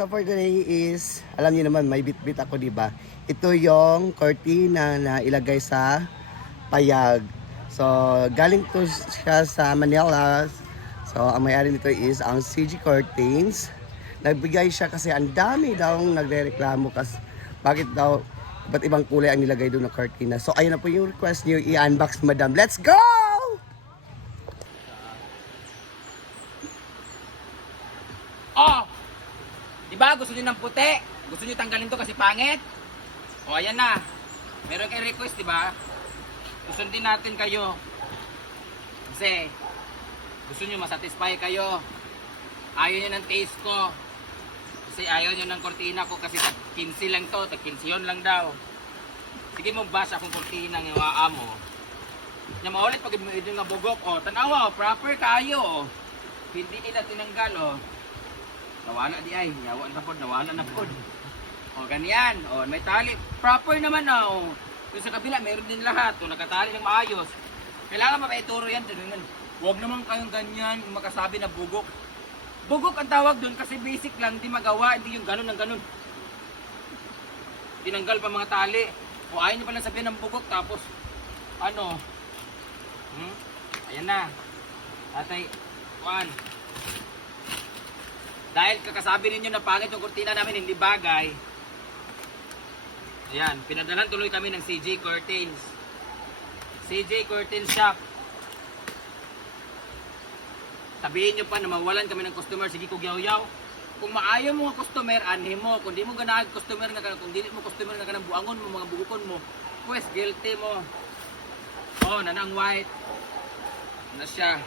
so for today is, alam niyo naman, may bit-bit ako, di ba? Ito yung cortina na ilagay sa payag. So, galing to siya sa Manila. So, ang may-ari nito is ang CG Curtains. Nagbigay siya kasi ang dami daw nagre-reklamo kasi bakit daw iba't ibang kulay ang nilagay doon na cortina. So, ayun na po yung request niyo i-unbox, madam. Let's go! Oh! Diba gusto niyo ng puti? Gusto niyo tanggalin to kasi pangit? O ayan na. Meron kayong request, diba? Susundin natin kayo. Kasi gusto niyo masatisfy kayo. Ayaw niyo ng taste ko. Kasi ayaw niyo ng kortina ko kasi 15 lang to. 15 yun lang daw. Sige mo bash akong kortina ng iwaa mo. Na maulit pag ito nga bugok. O, tanawa, proper kayo. Hindi nila tinanggal, o. Nawala di ay, yawan na po, nawala na po. O, ganyan. O, may tali. Proper naman, o. Doon sa kabila, meron din lahat. O, nakatali ng maayos. Kailangan mapaituro yan. Huwag naman kayong ganyan, makasabi na bugok. Bugok ang tawag doon kasi basic lang, hindi magawa, hindi yung ganun ng ganun. Tinanggal pa mga tali. O, ayaw nyo pala sabihin ng bugok, tapos, ano? Ayan na. Tatay, 1. Dahil kakasabi ninyo na pangit yung kurtina namin, hindi bagay. Ayan, pinadalan tuloy kami ng CJ Curtains. CJ Curtains Shop. Sabihin nyo pa na mawalan kami ng customer, sige kugyaw-yaw. Kung maayaw mo nga customer, anhin mo. Kung di mo ganag customer nga, kung di mo customer nga kanang buangon mo, mga bugukon mo, pues guilty mo. Oh, nanang white. Ano siya?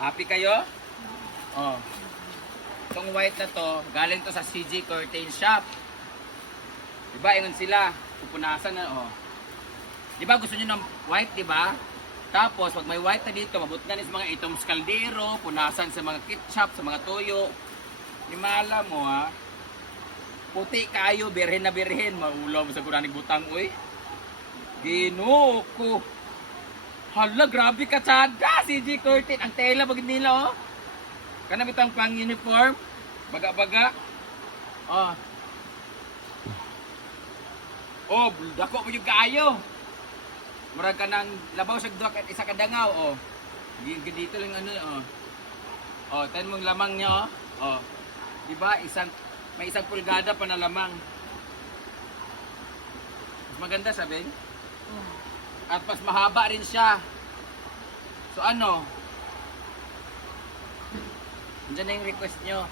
Happy kayo? Oh. Itong white na to, galing to sa CG Curtain Shop. Diba, ingon sila, pupunasan na, oh. Diba, gusto nyo ng white, diba? Tapos, pag may white na dito, mabut na sa mga itong skaldero, punasan sa mga ketchup, sa mga toyo. Himala mo, ha? Puti kayo, birhen na birhen. Maulaw mo sa kuraning butang, uy. Ginoo ko. Hala, grabe ka, tsada, CG Curtain. Ang tela, bagid nila, oh. Kanang itang pang uniform, baga-baga. Oh. Oh, dako mo yung kaayo. Murag ka ng labaw sa duwak at isa ka dangaw, oh. Dito lang ano, oh. Oh, tan mong lamang niya, oh. Oh. Diba, may isang pulgada pa na lamang. Mas maganda sabi. At mas mahaba rin siya. So ano, diyan na yung request nyo.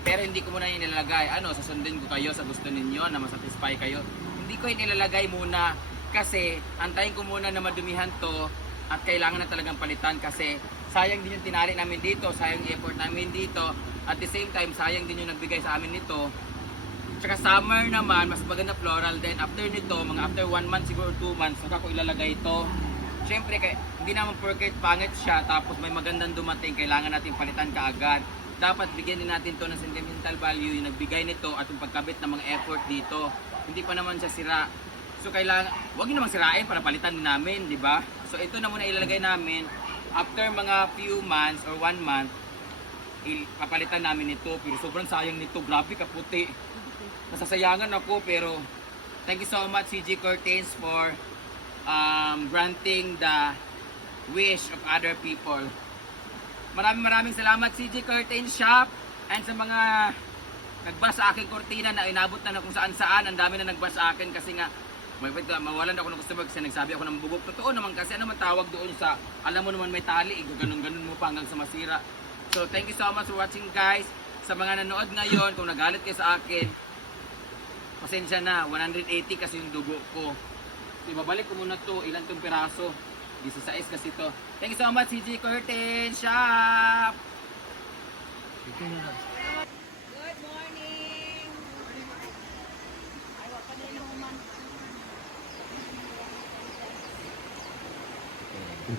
Pero hindi ko muna yung nilalagay. Ano, susundin ko kayo sa gusto ninyo na masatisfy kayo. Hindi ko yung nilalagay muna kasi antayin ko muna na madumihan to at kailangan na talagang palitan kasi sayang din yung tinali namin dito, sayang yung effort namin dito. At the same time, sayang din yung nagbigay sa amin nito. Tsaka summer naman, mas maganda floral. Then after nito, mga after 1 month siguro 2 months, saka ko ilalagay ito. Siyempre, hindi naman porket pangit siya tapos may magandang dumating, kailangan natin palitan kaagad. Dapat bigyan din natin to ng sentimental value yung nagbigay nito at yung pagkabit ng mga effort dito. Hindi pa naman siya sira. So kailangan, huwag nyo namang sirain para palitan din namin, di ba? So ito na muna ilalagay namin. After mga few months or 1 month, papalitan namin ito. Pero sobrang sayang nito, grabe kaputi. Nasasayangan ako pero thank you so much CG Curtains for granting the wish of other people. Maraming salamat CG Curtain Shop and sa mga nagbas sa aking kortina na inabot na kung saan saan. Ang dami na nagbas sa akin kasi nga mawalan ako ng customer kasi nagsabi ako ng bugok. Totoo naman kasi ano man tawag doon sa, alam mo naman may tali, ganun mo pa hanggang sa masira. So thank you so much for watching guys. Sa mga nanood ngayon, kung nagalit kayo sa akin, pasensya na, 180 kasi yung dugo ko. Ibabalik ko muna to, ilan tong piraso. 16 kasi to. Thank you so much CG Curtain Shop. Good morning. Ay, wala na yung man.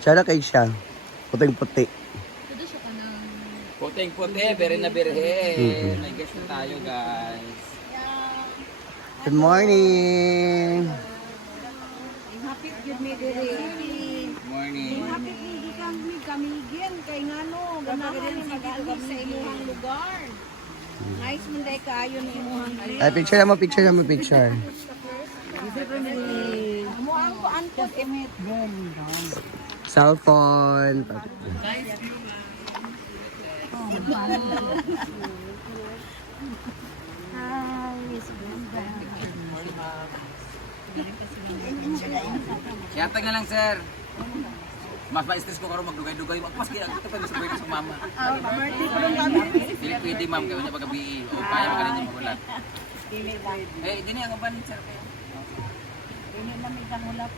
Tsara kay siya. Puting-puti. Tudo siya ka ng... Puting-puti, birhen na birhen. May guest na tayo guys. Good morning! Happy good me diri. Morning. Happy kami kamigin kay ngano ganahan ni mag-alib sa imuhang lugar. Nice man day kaayo ni imuhang Ay, picture mo, picture mo, picture. Amuang ko antot imit. Cellphone. Yatag na lang, sir. Mas ma-stress ko karon magdugay-dugay. Mas kaya ito pa sa birthday sa mama. Birthday ko lang kami. Dili pwede ma'am kaya niya pagabi. O kaya maka rin magulat. Eh, dini ang uban sir. Ini na may kahulap.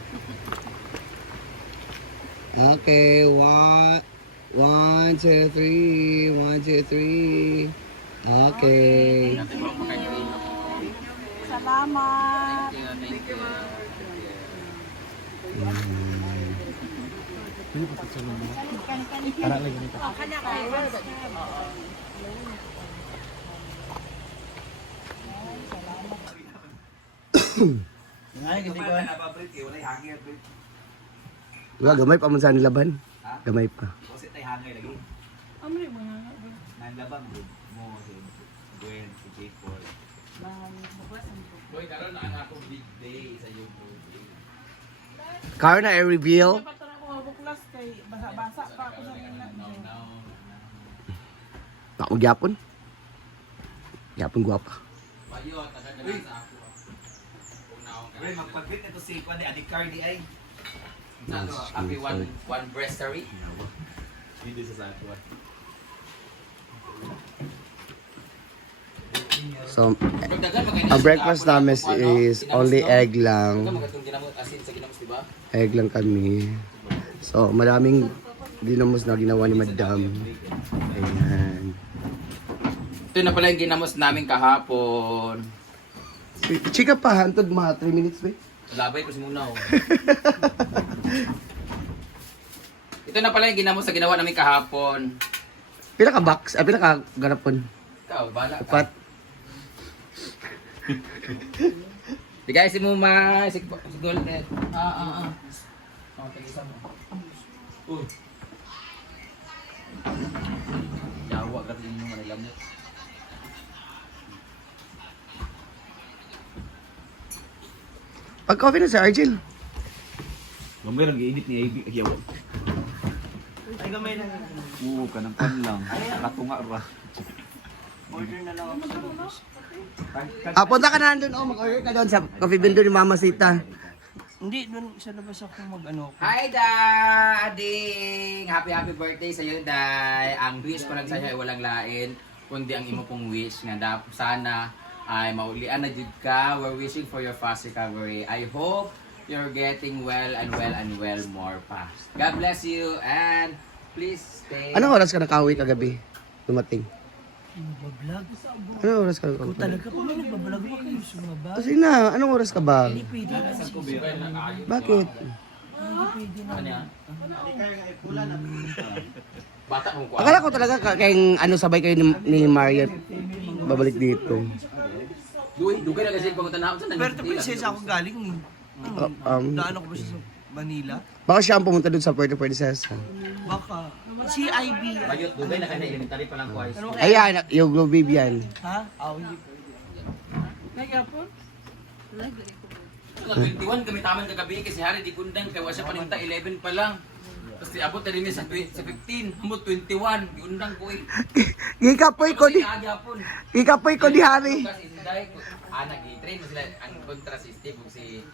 Okay, one, two, three. 1, 2, 3. Okay. Salamat. Thank you. Para lagi nito. Kana kayo. Wala, gamay pa man sa nilaban. Gamay pa. Kasi tayo hangay lagi. Amri mo nga. Nanlabang bro. Mo si Gwen, si Jake Paul. Boy, karon ang ako big day sa YouTube. Car na i-reveal. Patara ko buklas kay basa-basa pa ako sa nila. Tak mo gyapon. Gyapon guwapa. Payo, taga na sa ako. Unaw ka. Bro, magpag-greet na to si Kwan ni Adik Cardi ay. Happy one breastery. Hindi sa sakwa. So, ang breakfast namin is only egg lang. Magatong ginamot asin sa ginamos, di ba? Egg lang kami. So, maraming dinamos na ginawa ni Madam. Ayan. Ito na pala yung ginamos namin kahapon. Chika pa, hantod mga 3 minutes ba? Labay ko si Munaw. Ito na pala yung ginamos sa ginawa namin kahapon. Pila ka box? Pila ka ganapon? Ikaw, bala ka. Upat. Bigay si Muma, si Golden. Oh, tag-isa mo. Uy. Yawa ka rin yung Manila mo. Pag-coffee na si Argel. Gamay lang giinit ni AB agyawan. Ay gamay lang. Oo, kanang pan lang. Nakatunga ra. Order na lang ako. Punta ka na doon. Mag-order ka doon sa coffee bean doon ni Mama Sita. Hindi, doon sa labas ako mag-ano. Hi, Da! Ading! Happy birthday sa iyo, Day! Ang wish ko lang sa iyo ay walang lain, kundi ang imo pong wish nga sana ay maulian na jud ka. We're wishing for your fast recovery. I hope you're getting well and more pa. God bless you and please stay. Anong oras ka nakauwi kagabi? Dumating. Nagbablog? Anong oras ka nakauwi? Talaga pa may nagbablog ba kayo sa mga ba? Kasi na, anong oras ka ba? Hindi pwede na Bakit? Ano yan? Bata mo ko. Akala ko talaga kayong ano sabay kayo ni Mariat babalik dito. Dugay na kasi pag tanaw sa Pero prinsesa ako galing ni. Daan ako ba siya sa Manila? Baka siya ang pumunta doon sa Puerto Princesa. Baka. Si IB. Bayot, dugay na kasi elementary pa lang ko ay. Ayan, yung Globe Baby yan. Ha? Hindi. Nagapon? 21 kami taman kagabi kasi hari di kundang kaya siya paninta 11 pa lang. Tapos abot na rin sa 15, humot 21, giundang ko eh. Gikapoy ko di, Agapon. gikapoy ko di hari. Kasi Inday, nag-train mo sila ang kontra si Steve ug si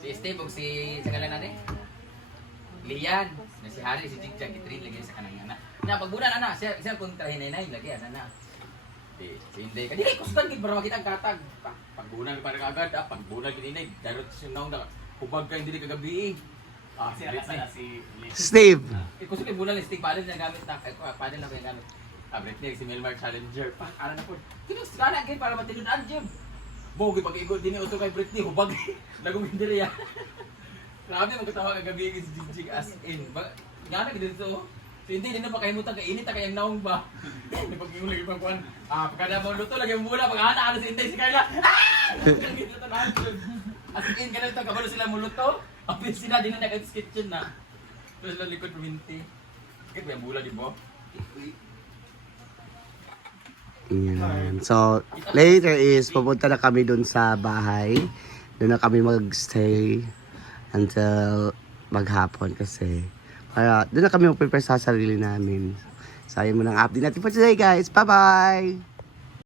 si Steve ug si sa ngalan na ni Lian, na si Hari si Jigjag i-train lagi sa kanang ana. Na pagbunan ana, siya kontra hinay lagi ana. Si Inday kadi kay kustan gid para makita ang katag. Pagbunan pa rin agad, pagbunan gid inay, darot si naong na hubag ka hindi kagabi. Si Britney. Steve. Kasi kay bulan stick paddle na gamit na paddle na kay gamit. Britney si Milmar Challenger. Ano na po. Kino sana gid para matilud ang gym. Bogi pag igod dinhi uto kay Britney hubag. Lagom hindi riya. Grabe mo katawa kagabi si Jigjig as in. Ngana gid dito. Hindi din na pa kay mutang kay init kay ang naong ba. Ni pag ingon lagi pagkuan. Pagkada mo luto lagi ang bula pag ana si Inday si Carla. Dito tanan. As in ganito kabalo sila muluto. Apil sila din na nag-sketch yun na. Tapos lang likod minti. Bakit may bula di mo? Yan. So, later is pupunta na kami dun sa bahay. Doon na kami magstay until maghapon kasi para doon na kami mag-prepare sa sarili namin. So, ayun mo ng update natin for today guys. Bye-bye!